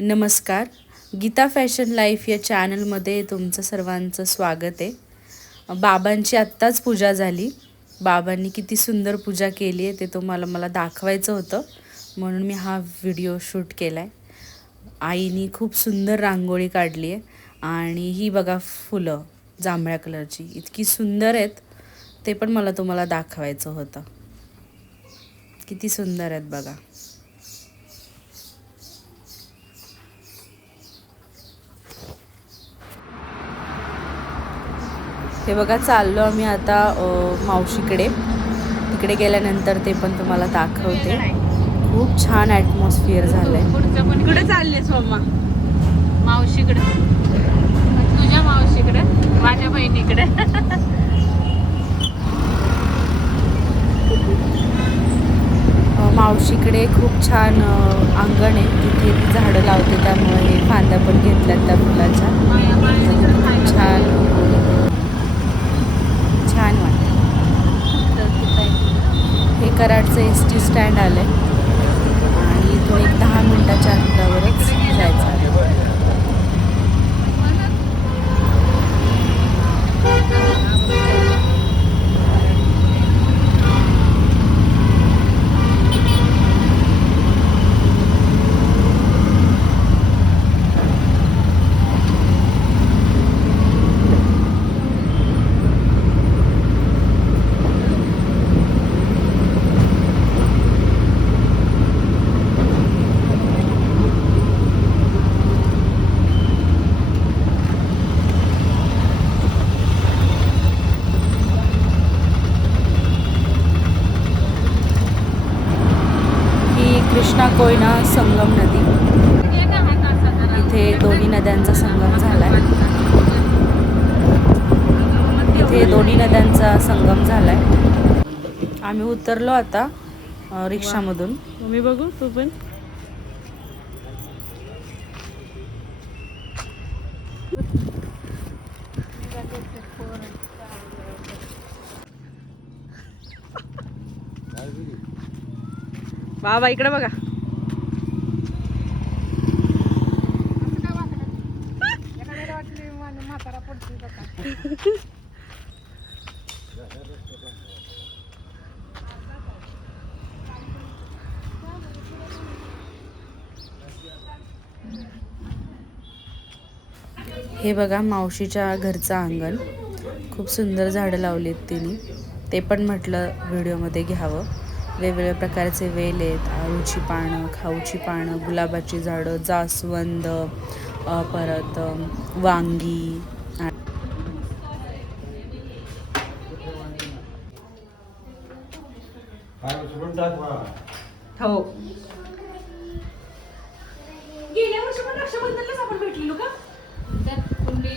नमस्कार. Gita fashion life या चॅनलमध्ये तुमचं सर्वांचं स्वागत आहे. बाबांची आत्ताच पूजा झाली. बाबांनी किती सुंदर पूजा केली आहे ते तुम्हाला मला दाखवायचं होतं. म्हणून मी हा व्हिडिओ शूट केला आहे आईनी खूप सुंदर रांगोळी काढली आहे. आणि ही बघा फुलं जांभळ्या कलरची इतकी सुंदर आहेत. ते पण मला तुम्हाला दाखवायचं होतं. किती सुंदर आहेत बघा. हे बघा चाललो आम्ही आता मावशीकडे. तिकडे गेल्यानंतर ते पण तुम्हाला दाखवते. खूप छान ॲटमॉस्फिअर झालं आहे पुढचं पण कुठे चालले सोमा मावशीकडे. तुझ्या मावशीकडे माझ्या बहिणीकडे. मावशीकडे खूप छान अंगण आहे. तिथे ती झाडं लावते त्यामुळे हे फांद्या पण घेतल्यात त्या फुलाच्या. खूप छान वाटतं हे कराडचं एस टी स्टँड आलं आहे आणि इथून एक दहा मिनटाच्या अंतरावरच जायचं आहे ही कृष्णा कोयना संगम नदी इथे दोन्ही नद्यांचा संगम झाला आहे इथे दोन्ही नद्यांचा संगम झाला आहे आम्ही उतरलो आता रिक्षामधून. मी बघू तू पण. बाबा इकडे बघा. हे बघा मावशीच्या घरचं अंगण. खूप सुंदर झाडं लावलीत तिने. ते पण म्हटलं व्हिडिओमध्ये घ्यावं. वेगवेगळ्या प्रकारचे वेल आहेत आळूची पानं खाऊची पानं गुलाबाची झाडं जास्वंद परत वांगी. हो. गेल्या वर्षी पण रक्षाबंधनलाच आपण भेटलेलो का?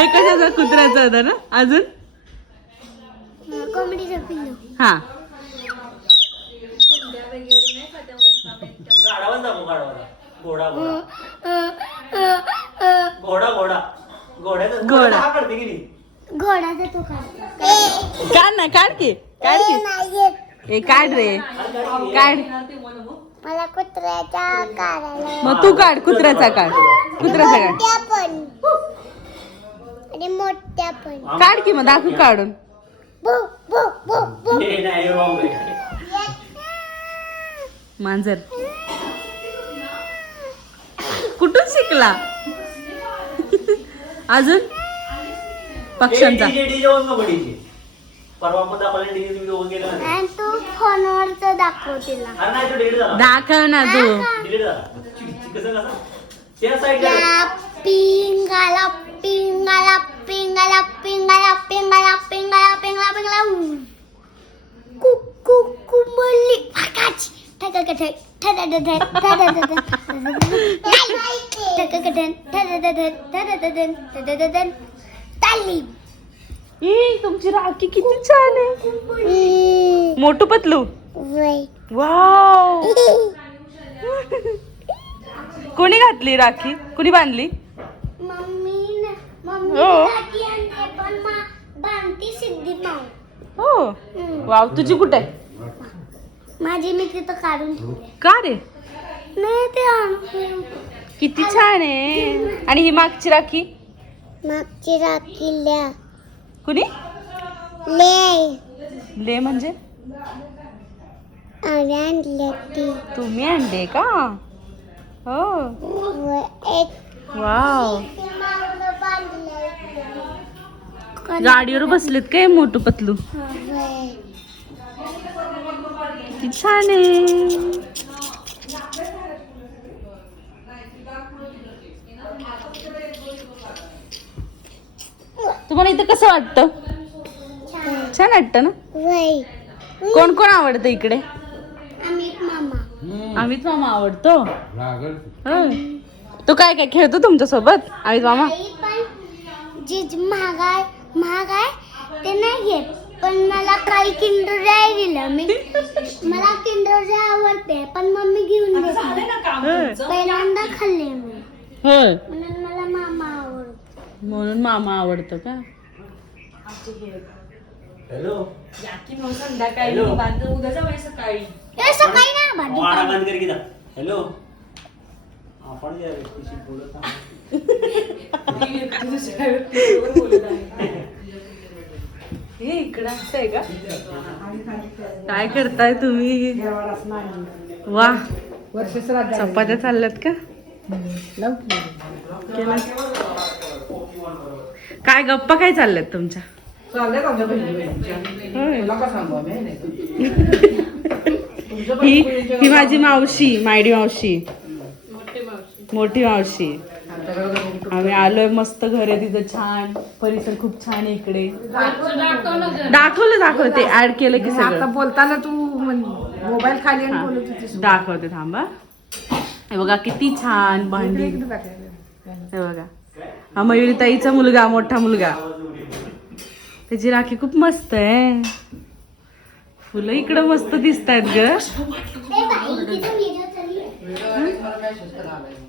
हे कशाचा? कुत्र्याचा होता ना? अजून? हा गाडावर जाऊ गाडावर घोडा घोडा. घोडा घोडा. घोड्याचा घोडा. घोडा. हा करते की नाही? घोडाचा तो काढतो काढ ना काढ की. काढ की. ए काढ रे. काढ. मला कुत्र्याचा काढायला मग तू काढ कुत्र्याचा काढ. कुत्र्याचा काढ. पण. आणि मोठ्या पण. काढ की मग दाखव काढून. बु बु बु बु. हे नाही. मांजर. कुठून शिकला? अजून? पक्ष्यांचा. DJ जेवण नको DJ. परवा पण दाखवलं डीजे तुम्ही दोघं गेलं ना. आणि तू फोनवरच दाखव तिला. अरे नाही तो डिलीट झाला. दाखव ना तू. डिलीट झाला. कसं कसं त्या साईडला या पिंगाला पिंगाला पिंगाला पिंगाला पिंगाला पिंगाला पिंगाला पिंगाला कुकू कुमली आकाश ठक ठक ठक ठक ठक ठक ठक ठक ठक ई तुमची राखी किती छान आहे मोठू पतलू वाव कोणी घातली राखी कोणी बांधली हो. हो. वाव तुझी कुठे? आहे माझी मी तिथं काढून का रे? नाही ते किती छान आहे. आणि ही मागची राखी? मागची राखी ल्या कुणी? ले. ले म्हणजे? तुम्ही आणले का? हो. एक वाव. गाडीवर बसलेत काय मोठू पतलू? छान आहे. तुम्हाला इथं कसं वाटतं? छान वाटतं ना? कोण कोण आवडतं इकडे? अमित मामा. अमित मामा आवडतो. तो काय काय खेळतो तुमच्यासोबत अमित मामा पण जे जे महाग आहे महाग आहे ते नाही घेत. पण मला काही किंडर जॉय दिलं मी. मला किंडर जॉय आवडते पण मम्मी घेऊन देते. पहिल्यांदा खाल्ले मी. होय. म्हणून मला मामा आवडतो. म्हणून मामा आवडतो का? हॅलो. संध्याकाळी उद्या जाऊया सकाळी. हे सकाळी ना भाजी वारा बंद कर की जा. हॅलो. आपण या व्यक्तीशी बोलत आहोत. हे इकडं असं आहे का? काय करताय तुम्ही? वा. चपात्या चालल्यात का? केलं. काय गप्पा काय चालल्यात तुमच्या. ही ही माझी मावशी मायडी मावशी. मोठी मावशी. आम्ही आलोय मस्त घर आहे तिथं छान. परिसर खूप छान आहे इकडे. दाखवलं दाखवलं ते ऍड केलं की आता सगळं बोलताना तू मोबाईल खाली आणि बोलत होतीस दाखवते थांबा. हे बघा किती छान भांडी. हे बघा. हा मयुरीताईचा मुलगा मोठा मुलगा. त्याची राखी खूप मस्त आहे. फुलं इकडं मस्त दिसत आहेत ग ए बाई तिथं व्हिडिओ चालली आहे. पक, पक, पक, पक, पक, पक, पक.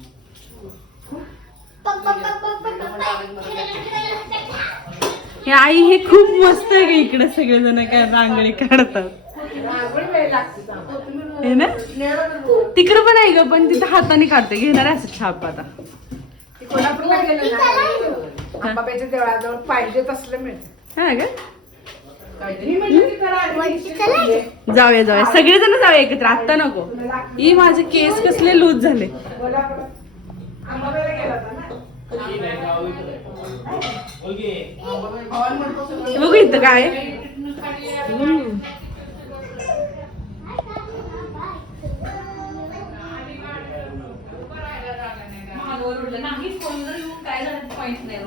हे आई हे खूप मस्त आहे ग इकडे सगळेजण काय रांगोळी काढतात. हे ना? तिकडं पण आहे ग पण तिथं हाताने काढते. घेणार असं छाप आता. कोल्हापूरला ना अंबाबाईच्या देवळाजवळ पाहिजे तसलं हा का जाऊया जाऊया. सगळेजण जाऊया एकत्र. आत्ता नको. ही माझे केस कसले लूज झाले. बघू इथं काय झालं माहीत नाही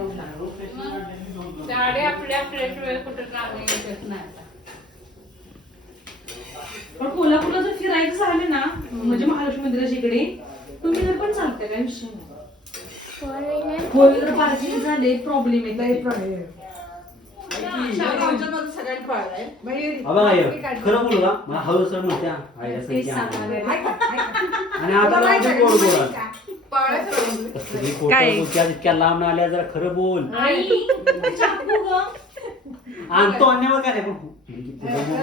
आपल्या कुठं येत नाही पण कोल्हापूरला जर फिरायचं झाले ना म्हणजे महालक्ष्मी मंदिराच्या इकडे तुम्ही जर पण चालते काय विषय नाही. फोर व्हीलर पार्किंग झाले प्रॉब्लेम येते. खरं बोलू का? मला हळू सर म्हणत्या. आणि आता बोल इतक्या लांब आल्या जरा खरं बोल. आणतो अन्य मुलं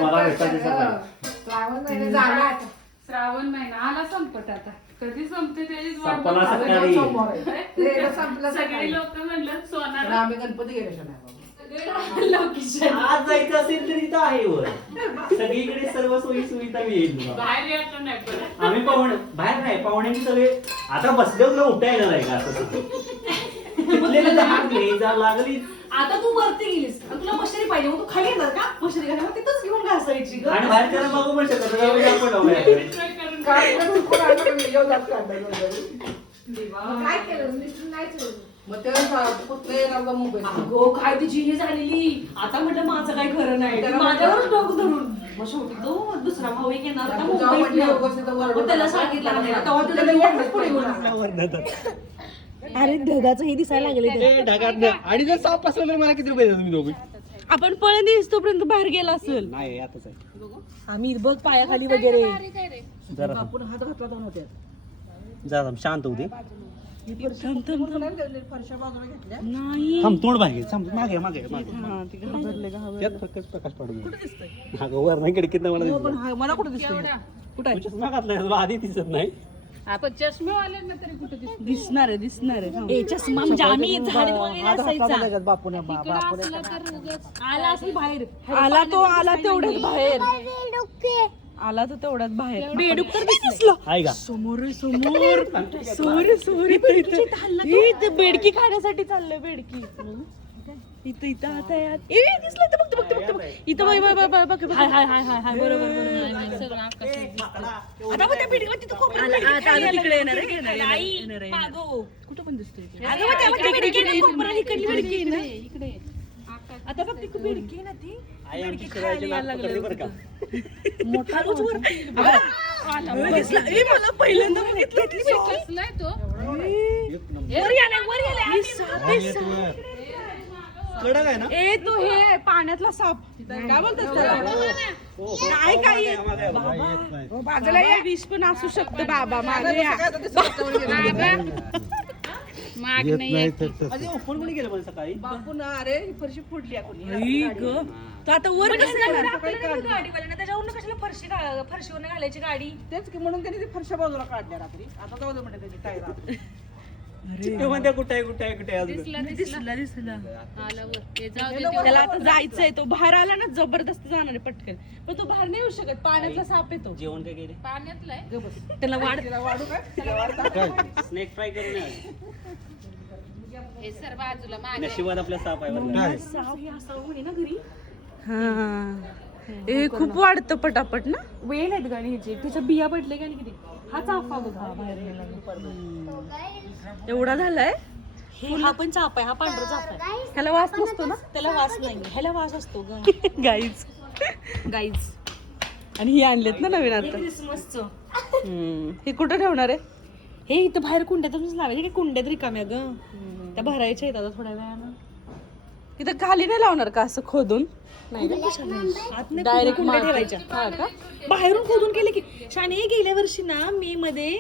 मला भेटायचं सगळं. श्रावण महिना झाला आता. श्रावण महिना आला संपत आता. कधी संपते त्याचीच वाट संपला बघतो. सकाळी. सोमवार आहे. रेलं संपलं सगळे सकाळी. लोक म्हणलं सोनार आम्ही गणपती गेल्याशिवाय नाही बाबा. आज जायचं असेल तर इथं आहे वर सगळीकडे सर्व सोयी सुविधा मिळेल तुला. बाहेर यायचं नाही परत आम्ही पाहुणे बाहेर नाही पाहुण्यांनी सगळे आता बसल्यावर तुला उठायला नाही का असं तिथले तर हात जा लागली आता तू वरती गेलीस आणि तुला मशरी पाहिजे मग तू खाली येणार का मशरी मग तिथंच घेऊन घासायची ग आणि बाहेर त्याला बघू पण शकत नाही, जाऊ आपण लावूया. काय काय केलं मिस्टर नाही ठेवलं. मग ते पुतळे येणार का मुंबईत अगो काय तिची हे झालेली आता म्हटलं माझं काय खरं नाही त्याला माझ्यावरच डोकं धरून मग शेवटी तो दुसरा भाऊ एक येणार होता मग त्याला. सांगितलं नाही. तेव्हा पुढे. अरे ढगाचं हे दिसायला लागले ए, ढगात नाही. आणि जर साप असलं तर मला किती रुपये देता तुम्ही दोघे आपण पळून दिस तोपर्यंत बाहेर गेला असेल नाही आताच आहे आम्ही बघ पायाखाली वगैरे जरा आपण हात घातला तर नव्हत्या जरा थांब, शांत होते. फरशा बाजूला घेतल्या. नाही. थांब तोंड मागे थांब मागे मागे मागे हा, ते घाबरले घाबरले. त्यात फक्त प्रकाश पडू हा वर नाही खिडकीत मला हो, पण हा- मला कुठं दिसतोय? कुठं आहे? तुला आधी दिसत नाही. आपण चष्मेवाल्यांना तरी कुठे दिसत दिसणार आहे दिसणार आहे. ए, चष्मा म्हणजे आम्ही झाडीत वगैरे हात घातला तर असायचा. लगेच बापूने बा- बापूने असलं तर उगाच आला असेल बाहेर. आला तो आला तेवढ्यात बाहेर. आला तो तेवढ्यात बाहेर. बेडूक तर दिसलं. आहे का समोर. आहे, समोर समोर समोर इथं इथं. इथं बेडकी खाण्यासाठी चाललंय बेडकी. इथं इथं आता आहे आत. ए दिसलं इथं बघ बघ बघ बघ. इथं बघ बघ बघ बघ बघ हाय हाय हाय हाय हाय बरोबर बरोबर. आता मग त्या बेडकीवर तिथं कोपऱ्यात बेडकी खाली तिकडे येणार आहे, येणार आहे, येणार आहे, येणार आहे, येणार आहे. कुठं पण दिसतोय ते. अगं मग त्या- मग त्या बेडकीच्या कोपऱ्यात इकडली बेडकी आहे ना इकडे. आता बघ ती बेडकी आहे ना ती. आई आमची शिवायची नाक पकडली बरं का? मोठाच वर. अगं, दिसला. ए, मला पहिल्यांदा बघितलं कसलाय तो. वर यायला वर यायला. आणि साप आहे, साप. कडक आहे ना? ए तो हे आहे, पाण्यातला साप. काय बोलतात त्याला? काय काय आहे? बाबा. या. विष पण असू शकतं बाबा. मागे या. माग नाही आधी ओपन कोणी केलं पण सकाळी? बापून अरे ही फरशी फोडली आहे कोणी. आई ग. तो आता वर गाडीवाल्यानं त्याच्यावरून कशाला फरशी घा- फरशीवरनं घालायची गाडी? तेच की म्हणून त्यांनी ती फरशा बाजूला काढल्या रात्री. आता जाऊ दे म्हणते त्याची टायर म्हणते कुठे आहे कुठे आहे कुठे आहे अजून दिसला. दिसला आला वर ते जाऊ दे त्याला आता जायचंय तो बाहेर आला ना जबरदस्त जाणार आहे पटकन. पण तो बाहेर नाही येऊ शकत पाण्यातला साप येतो जेवण काय केले पाण्यातलं आहे. त्याला वाढ स्नेक फ्राय करून. हे सर बाजूला मागे. नशिबात आपल्या साप आहे बरं का? साप हे असावं म्हणे ना घरी. ए खूप वाढतं पटापट ना? वेल आहेत गाणी ह्याची. त्याच्या बिया पडले का नाही किती? हा चाफा बघा बाहेर एवढा झालाय? हे पण चाप आहे हा पांढरा चाप आहे. ह्याला वास नसतो ना? त्याला वास नाही ह्याला वास असतो गाईज गाईज आणि ही आणलेत ना नवीन आता. क्रिसमसचं. हे कुठं ठेवणार आहे? हे इथं बाहेर कुंड्यातूनच लावायचे कुंड्यात रिकाम्या ग. त्या भरायच्या आहेत आता थोड्या वेळानं. इथं खाली नाही लावणार का असं खोदून? डायरेक्ट कुंड्या ठेवायच्या? हा का? बाहेरून खोदून केले की. शाने गेल्या वर्षी ना मे मध्ये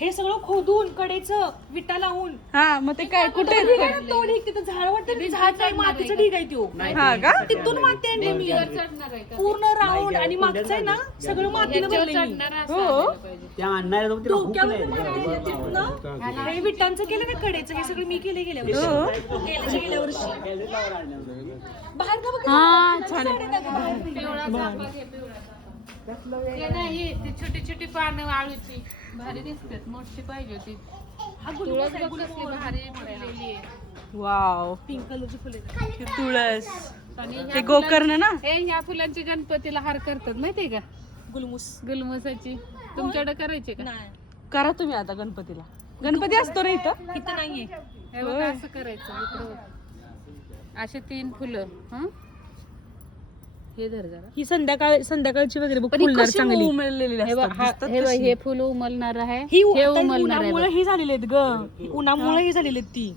हे सगळं खोदून कडेचं विटा लावून. हा मग ते काय कुठे ढीग आहे ना, तो ढीग तिथं झाड वाटतं झाड नाही मातीचं ढीग आहे तो. हा का? तिथून माती आणली मी. चढणार आहे का? पूर्ण राऊंड आणि मागचं आहे ना सगळं मातीनं भरलंय मी. चढणार असं आलेलं पाहिजे. त्या आणणाऱ्या जाऊन तिला भूक डोक्यावर नाही पण माती आहे तिथनं. हे विटांचं केलं का कडेचं? हे सगळं मी केले गेल्या वर्षी गेल्याच्या गेल्या वर्षी बाहेर का बघ हा छान आहे. पिवळा चाफा घे, पिवळा. ते नाही ती छोटी छोटी पानं आळूची भारी दिसतात मोठी पाहिजे होती. तुळस बघ कसली भारी फुललेली वाव. पिंक कलरची फुले हे तुळस. आणि गोकर्ण ना? हे ह्या फुलांची गणपतीला हार करतात माहितीये का? गुलमुस. गुलमसाची. तुमच्याकडे करायचे का? नाही. करा तुम्ही आता गणपतीला. गणपती असतो ना इथं. इथं नाहीये. हे बघ असं करायचं इकडं. असे तीन फुलं हं? हे धर जरा. ही संध्याकाळ संध्याकाळची वगैरे पण ही फुलणार कशी चांगली. उमललेली हे बघ हा- हे बघ. हे फुल उमलणार आहे. ही हे आता उमलणार आहे उन्हामुळे बघ. हे झालेले आहेत ग. उन्हामुळे हे. झालेले आहेत ती.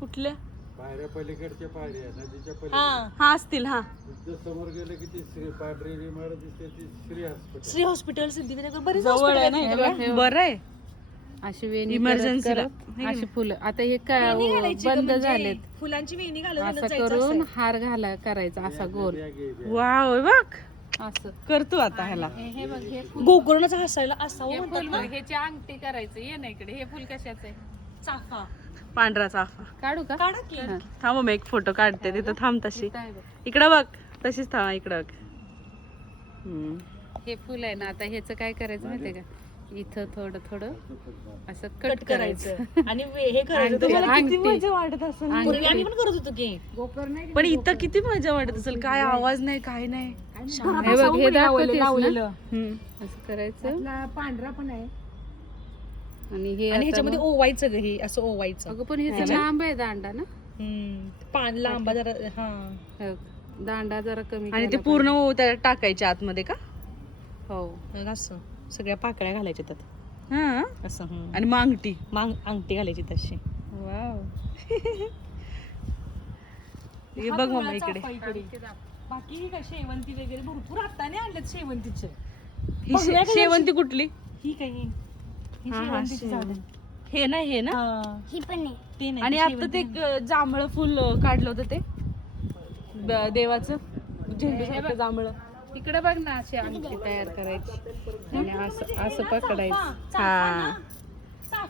कुठल्या? पायऱ्या पलीकडच्या पायऱ्या नदीच्या पलीकडे हा हा असतील हा. तिथं समोर गेलं की ती श्री पांढरी इमारत दिसते ती श्री हॉस्पिटल श्री हॉस्पिटल सिद्धिविनायक. बरेच जवळ आहे ना बरं आहे. अशी वेणी Emergency करत- ला. करत अशी फुलं. आता हे काय वेणी घालायची ग बंद म्हणजे झालेत. फुलांची वेणी घालून असं जायचं करून. हार घाला करायचा असा गोल. वाव बघ. असं. करतो आता ह्याला. हे हे बघ हे फुल. गोकर्णाचा हसायला असावं हे म्हणतात फुल ना. बघ, ह्याची अंगठी करायचं ये ना इकडे. हे फुल कशाचं आहे? चाफा. पांढरा चाफा. काढू का? काढा की. हा. थांब मग एक फोटो काढते. तिथं थांब तशी. इथं आहे बघ. इकडं बघ. तशीच थांब इकडं बघ. हम्म. हे फुल आहे ना आता ह्याचं काय करायचं माहितीये का? इथं थोडं थोडं असं कट करायचं. आणि वे- हे करायचं. अंगठी- तुम्हाला किती अंगठी. मजा वाटत असेल? ना? पूर्वी आम्ही पण करत होतो की. पण इथं किती मजा वाटत असेल? काय आवाज नाही काय नाही. हे बघ हे दाखवतेस ना? हम्म. असं करायचं. पांढरा पण आहे. आणि हे आणि आता ह्याच्यामध्ये मग- ओवायचं ग हे असं ओवायचं. अगं पण ह्याचं लांब आहे दांडा ना? हम्म. पान लांबा जरा हा. हो. दांडा जरा कमी आणि ते केला पूर्ण त्याला टाकायचे आतमध्ये का? पाहिजे. हो. असं. सगळ्या पाकळ्या घालायच्या त्यात. हा? असं हं. आणि मांगटी मांग अंगठी घालायची तशी. वाव. हे बघ मम्मा इकडे. बाकी ही काय शेवंती वगैरे भरपूर हाताने आणलेत शेवंतीचे. ही शे- शेवंती कुठली? ही काय ही? ही हा, हा, शेवंतीची शेवंती. झाडं. हे ना हे ना? हा, ही पण आहे. ते नाही आणि ती आता ते जांभळ फुल काढलं होतं ते. ब- देवाचं. झेंडू जांभळ. इकडे बघ ना अशी अंगठी तयार करायची. आणि असं असं पकडायचं. हा.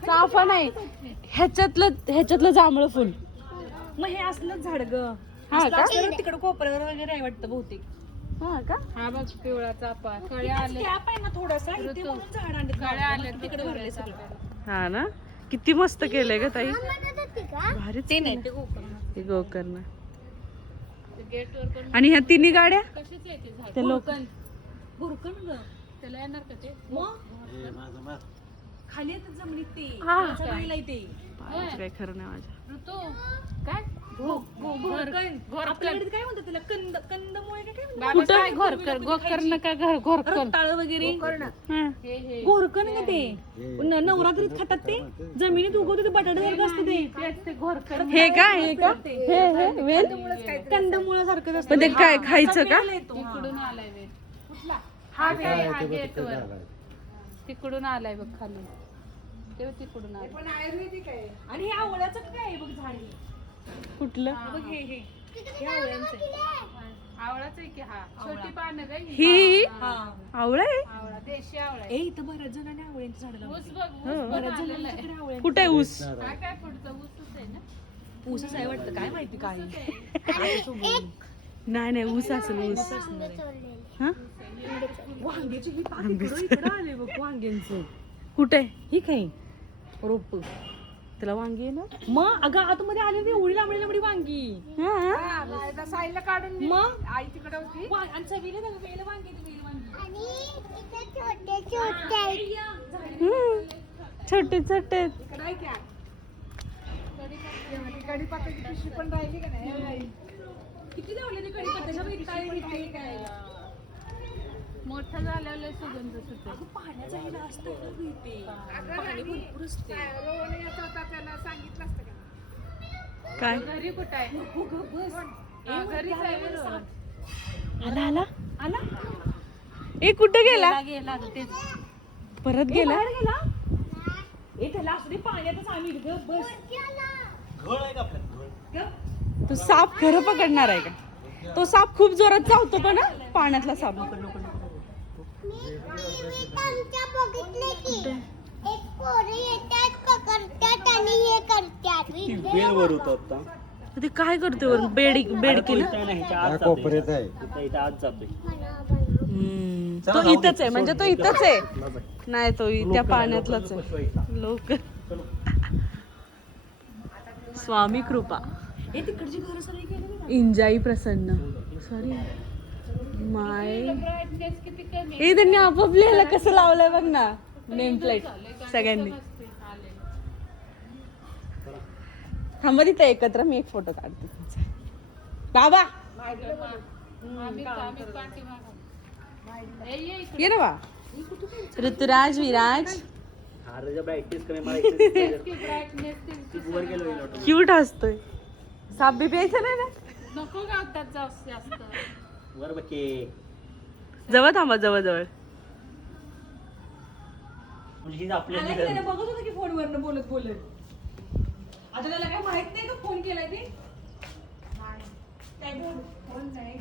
चाफा नाही. ह्याच्यातलं ह्याच्यातलं जांभळ फुल. मग हे असलं झाड ग. हा का? तिकडे कोपऱ्यावर वगैरे आहे वाटतं बहुतेक. हा का? हा बघ पिवळा चापा. कळ्या आल्या आहे ना थोडासा इथे ऋतू. म्हणून झाड आणले कळ्या आल्या तिकडे भरले सगळं. हा ना? किती मस्त केलंय ग ताई. भारीच ते नाही. ते गोकर्ण. गेटवर पण आणि ह्या तिन्ही गाड्या? कशीच आहे ते झाड? ते लोक भुरकण ग. त्याला येणार का ते? मग? खाली येतात जमिनीत ते. हा. ते खरं नाही माझ्या. ऋतू काय. आपल्याकडे काय म्हणतात त्याला? कंद कंदमुळे काय काय म्हणतात? बाबा काय घोरकर का घर घोरकर रताळ वगैरे. हा. हे हे. घोरकण का ते. न- नवरात्रीत खातात ते. जमिनीत उगवते ते बटाट्यासारखं असतं ते. हे का हे का हे हे वेल कंदमुळं सारखं असतं. पण ते काय खायचं का? तिकडून आलाय वे हा वे हा गेटवर तिकडून आलाय बघ खाली. ते तिकडून आलाय. आणि हे आवळ्याचं काय आहे बघ झाड हे. कुठलं? बघ हे हे. हे आवळ्यांचं आहे. आवळाच आहे की हा? छोटी पानं ही. आवळा आहे? आवळा देशी आवळा ए इथं बऱ्याच जणांनी आवळ्यांची झाडं ऊस बघ ऊस पण आलेला आहे आवळ्यांची कुठे आहे ऊस? हा काय पुढचं? ऊसच आहे ना? ऊसच आहे वाटतं. काय माहिती काय. नाही नाही ऊस असेल ऊस. हा? वांग्याची ही पात इकडं इकडं आले बघ वांग्यांचं. कुठे ही काय? रोप. त्याला वांगी आहे ना? मग अगं आतमध्ये आले एवढी लांबडी लांबडी वांगी. हा साईडला काढून मग? आई तिकडे होती. वा- आणि ना वेल वांगी आहेत, वेल वांगी. आणि इथे छोटे छोटे. आहेत. हम्म. छोटे छोटे. किती लावले ते कढीपत्त्याच्या बाई, काय माहिती काय मोठं झाल्यावर सुगंध पाण्याचा असतं ना गं इथे. पाणी भरपूर असते काय? घरी कुठं आहे? हा, घरीच आहे. आला आला? आला? ए कुठे गेला? गेला गं, तेच. परत ए, गेला? बाहेर गेला? ए त्याला असू दे पाण्यातच आम्ही ग बस. घळ आहे का आपल्यात? घळ. तो साप खरं पकडणार आहे का? तो साप खूप जोरात चावतो पण हा, पाण्यातला साप. हे वर होतं आता ते काय करतोय वर बेड बेडकी ना? इथं नाही, ह्याच्या आत जातोय. इथं- इथं आत जातोय हम्म. तो इथंच आहे म्हणजे तो इथंच आहे. नाही तो इ- त्या पाण्यातलाच आहे. लोक. स्वामी कृपा. इंजाई प्रसन्न. सॉरी माय ब्राईटनेस किती कमी हे त्यांनी आपापल्याला कसं लावलंय बघ ना. नेम प्लेट सगळ्यांनी. थांबा तिथे एकत्र मी एक फोटो काढते. तुमचा. बाबा ये ना बा. ऋतुराज विराज. क्यूट असतोय साप बी प्यायचं नाही ना? नको गावतात जास्त. वर बघे जवळ थांबा जवळ जवळ म्हणजे बघत होता की फोनवरनं बोलत बोलत. आता त्याला काय माहीत नाही का फोन केलाय ते? काय बोल फोन नाही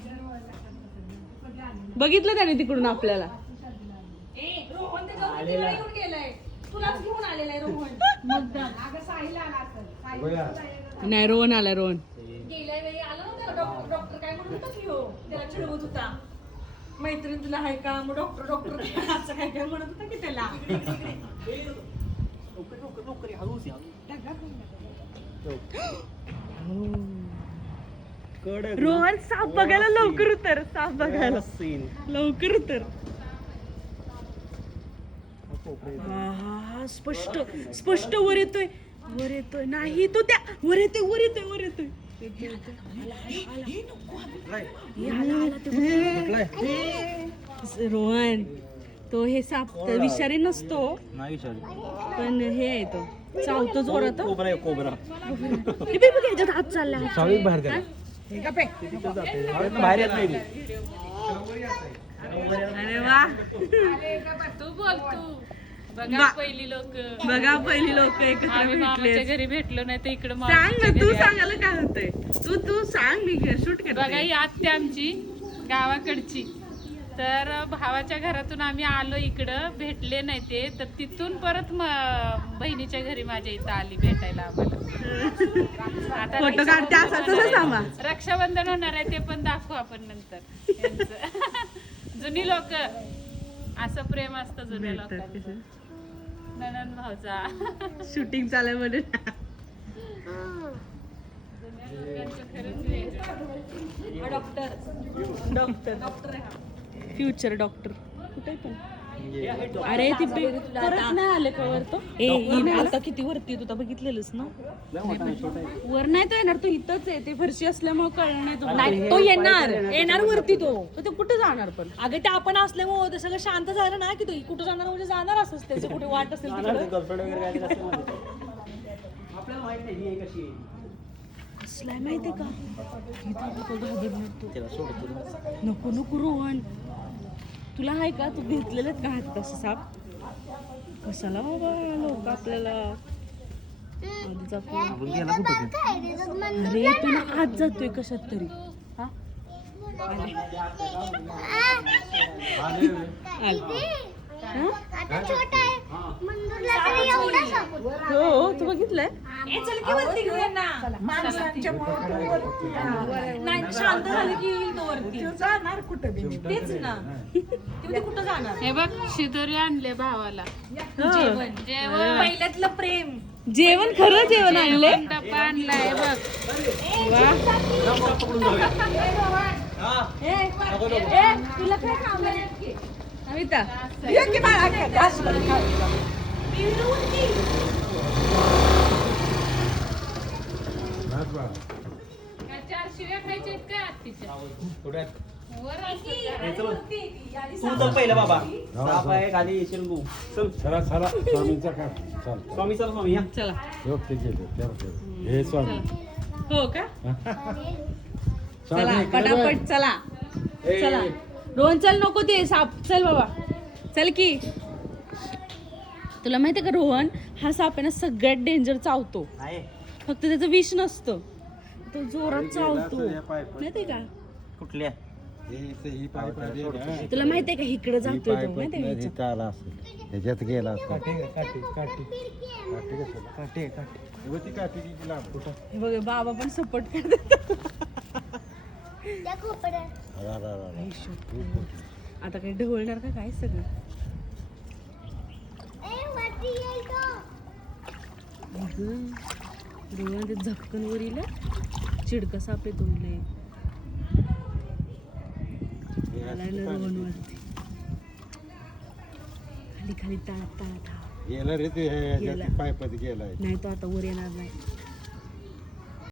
बघितलं त्याने तिकडून आपल्याला. रोहन गेलाय. तुलाच घेऊन आलेला आहे रोहन नाही रोहन आला रोहन. गेल्या वेळी आला नव्हता डॉक्टर डॉक्टर काय की हो? त्याला चिडवत होता. मैत्रीण तुला आहे का? मग डॉक्टर डॉक्टर असं काय काय म्हणत होता की त्याला? हळूच ये. कडक ना. रोहन साप बघायला लवकर उतर साप बघायला. सीन. लवकर उतर. आहा, स्पष्ट स्पष्ट वर येतोय. वर येतोय. नाही तो त्या वर येतोय वर येतोय वर येतोय. येतोय, येतोय. हे आला, आला, ते बघ. रोहन तो हे साप विषारी नसतो. नाही पण हे आहे तो. चावतो जोरात. कोबरा आहे कोबरा. हे बघ, बघ, याच्यात हात चालला. बाहेर बाहेर येत नाही ती. अरे वा. तू बोल तू बघा बा- पहिली लोक बघा पहिली लोक एकत्र आम्ही मामाच्या भेटले घरी भेटलो नाही तर इकडे सांग ना तू सांगायला काय होतंय? तू तू सांग मी शूट बघा करते ही आत्या आमची. गावाकडची. तर भावाच्या घरातून आम्ही आलो इकडं भेटले नाही ते. तर तिथून परत म- बहिणीच्या घरी माझ्या इथं आली भेटायला आम्हाला. आता फोटो काढते असा तसं सांगा. रक्षाबंधन होणार आहे ते पण दाखवू आपण नंतर. यांचं. जुनी लोक. असं प्रेम असतं जुन्या लोकांचं. ननन भाऊचा. शूटिंग चालू म्हणून. वेगळं. डॉक्टर डॉक्टर फ्युचर डॉक्टर कुठे पण अरे ती परत नाही आले का वर तो. ए ही नाही आता किती वरती तू बघितलेलंस ना? वर नाही तो येणार तो इथंच आहे. ते फरशी असल्यामुळे कळलं नाही तो. येणार. येणार. वरती तो. तर ते कुठे जाणार पण? अगं ते आपण असल्यामुळे ते सगळं शांत झालं ना की तो कुठं जाणार म्हणजे जाणार असंच त्याचं कुठे वाट असेल तिकडं. वगैरे काय. आपल्याला माहीत नाही ही आहे कशी आहे. असलाय माहितीये का? नको. नको. नको रोहन. तुला आहे का? तू घेतलेलं का हातात असं साप? कशाला बाबा लोक आपल्याला? अरे तुला आत जातोय कशात तरी. हा? छोटा आहे. होता. हो तू बघितलंय? नाही शांत झालं की येईल तो वरती. जाणार कुठं तेच ना. ते कुठं जाणार? हे बघ शिदोरी आणले भावाला. जेवण. जेवण. पहिल्यातलं प्रेम. जेवण खरं जेवण आणले डब्बा आणलाय बघ. तुला काय अमिता. हे. तू चल पहिलं बाबा. साप आहे खाली येशील तू चल. चला चला. स्वामींचा का? चल. स्वामी चल स्वामी या. चला. योग ते गेले चला, चला. हे स्वामी. हो का? चला स्वामी पटापट चला. ए, चला. रोहन चल नको ते साप. चल बाबा. चल की. तुला माहितीये का रोहन? हा साप आहे ना सगळ्यात डेंजर चावतो आहे फक्त त्याचं विष नसतं. तो जोरात चावतो. माहितीये का? कुठल्या? हे ही. तुला माहितीये का इकडे ही जातोय तो पाईप माहितीये का ह्याच्यात? ह्याच्यात गेला हे बघ बाबा पण सपोर्ट करतात. आता काही ढवळणार का काय सगळं ए, वरती यायचं. रोहन ते झपकन वर येईल चिडका साप आहे तुमले. आलाय असं ना पाणी. रोहन वरती. खाली खाली तळात हा. गेला रे ते गेला. पाईपात गेलाय. नाही तो आता वर येणार नाही.